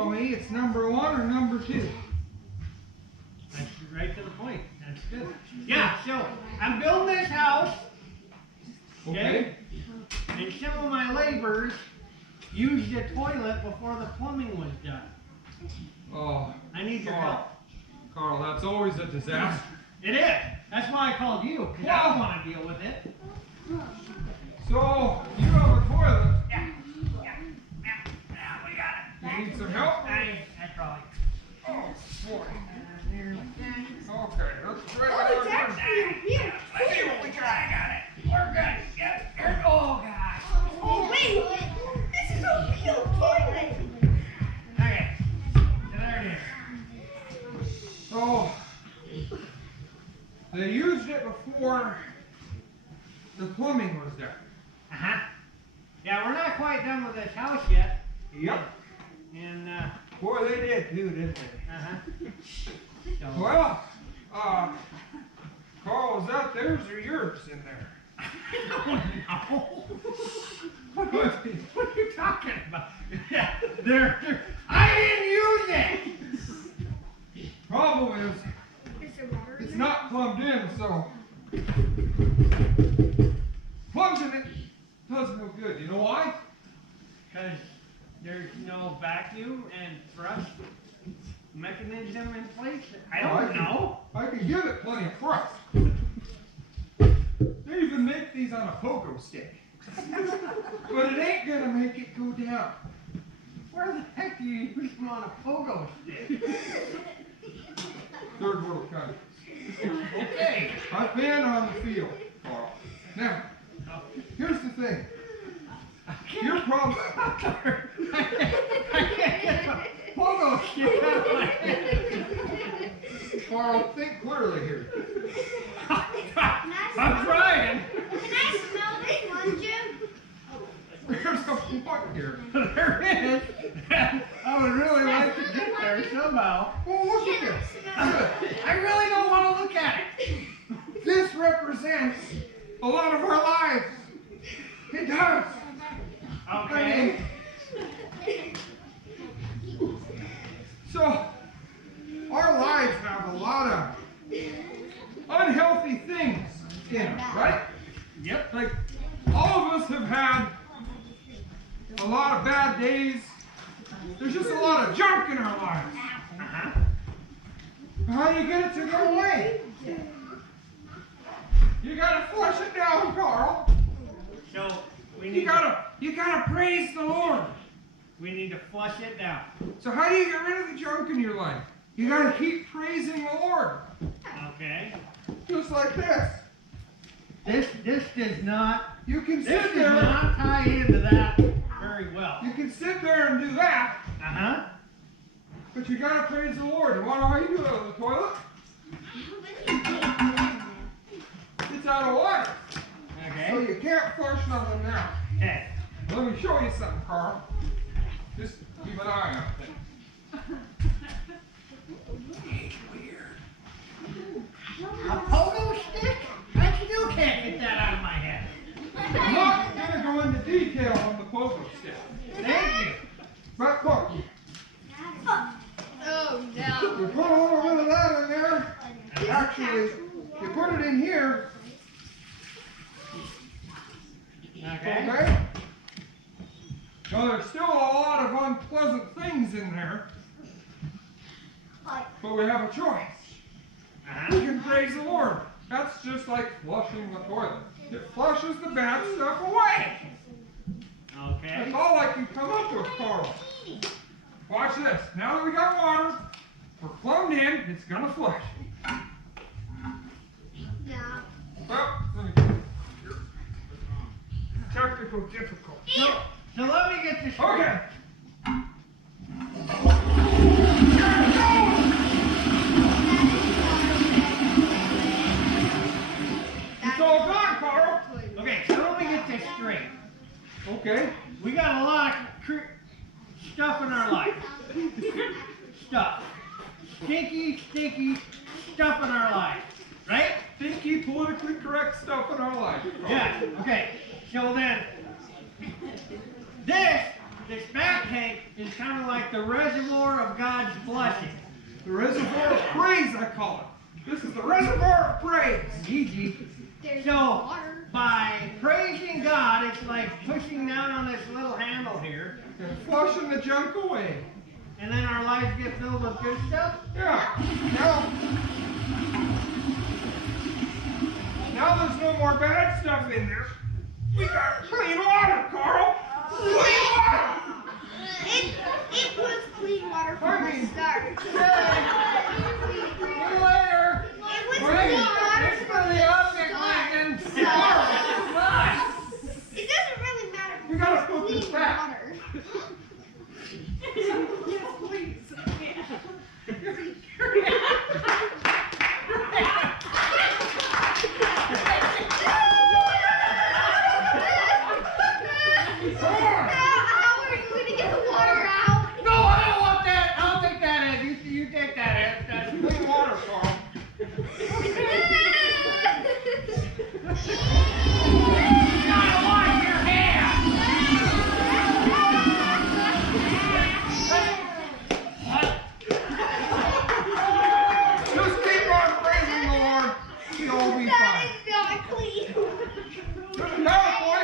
tell me it's number 1 or number 2. That's right to the point. That's good. Yeah, so I'm building this house. Okay. And some of my laborers used the toilet before the plumbing was done. Oh, I need your help. Carl, that's always a disaster. It is. That's why I called you, because I don't want to deal with it. So, you have a toilet. Yeah, we got it. You need some help? I probably. Oh, boy. Here we go. Okay, let's try Oh, it's actually here. Let's see what we got. I got it. We're good. Yep. Here. Oh, gosh. Oh, wait. This is a real toilet. Okay. So there it is. So, they used it before the plumbing was done. Uh-huh. Yeah, we're not quite done with this house yet. Yep. And, Boy, they did too, didn't they? uh-huh. So, Well, Carl, is that theirs or yours in there? I don't know. What are you talking about? Yeah, I didn't use it. Problem is, Is there water in it's there? not plumbed in, so plunging it does no good. You know why? Because there's no vacuum and thrust mechanism in place. I don't know. I can give it plenty of thrust. They even make these on a pogo stick. But it ain't gonna make it go down. Where the heck do you use them on a pogo stick? Third world countries. Okay. I've been on the field, Carl. Now, here's the thing. Your problem. I can't get the pogo stick out of my head. Carl, think clearly here. I'm trying. Can I smell this one, Jim? There's a point here. There is. I would really like to get there somehow. Well, look at Can I this. smell it? I really don't want to look at it. This represents a lot of our lives. It does. Okay. So, our lives have a lot of unhealthy things in them, right? Yep. Like, all of us have had a lot of bad days. There's just a lot of junk in our lives. Uh-huh. How do you get it to go away? You gotta flush it down, Carl. So we You need gotta praise the Lord. we need to flush it down. So how do you get rid of the junk in your life? You gotta keep praising the Lord. Okay. Just like this. This does not You can this sit does there. not tie into that very well. You can sit there and do that, Uh-huh. but you gotta praise the Lord. You wanna know how you do it on the toilet? It's out of water. So Okay. you can't flush nothing now. Okay. Let me show you something, Carl. Just keep an eye on things. It's weird. A pogo stick? I still can't get that out of my head. I'm not gonna go into detail on the pogo stick. Thank you. But look, Oh, no. you put a little bit of that in there. Actually, you put it in here, Okay. okay? Now there's still a lot of unpleasant things in there, but we have a choice. We Uh-huh. can praise the Lord. That's just like flushing the toilet. It flushes the bad stuff away. Okay. That's all I can come up with, Carl. Watch this. Now that we got water, we're plumbed in, it's gonna flush. No. Well, let me technical difficulty. So let me get this straight. Okay. It's all gone, Carl. Okay, so let me get this straight. Okay. We got a lot of stuff in our life. Stuff. Stinky stuff in our life. Right? Stinky, politically correct stuff in our life. Yeah. Okay. So then, this this back tank is kind of like the reservoir of God's blessing. The reservoir of praise, I call it. This is the reservoir of praise. Easy. So, by praising God, it's like pushing down on this little handle here. And flushing the junk away. And then our lives get filled with good stuff. Yeah. Now there's no more bad stuff in there. We got clean water, Carl. Clean water. It was clean water from the start. See you later. It was Wait, clean water it's for from the the object start. lesson. It doesn't really matter. We gotta It's put this clean back. water. How are you going to get the water out? No, I don't want that. I'll take that, Ed. You take that, Ed. That's Clean water, Carl. gotta wash your hands. Just keep on praising the Lord. You'll be That fine. is not clean. There's another point.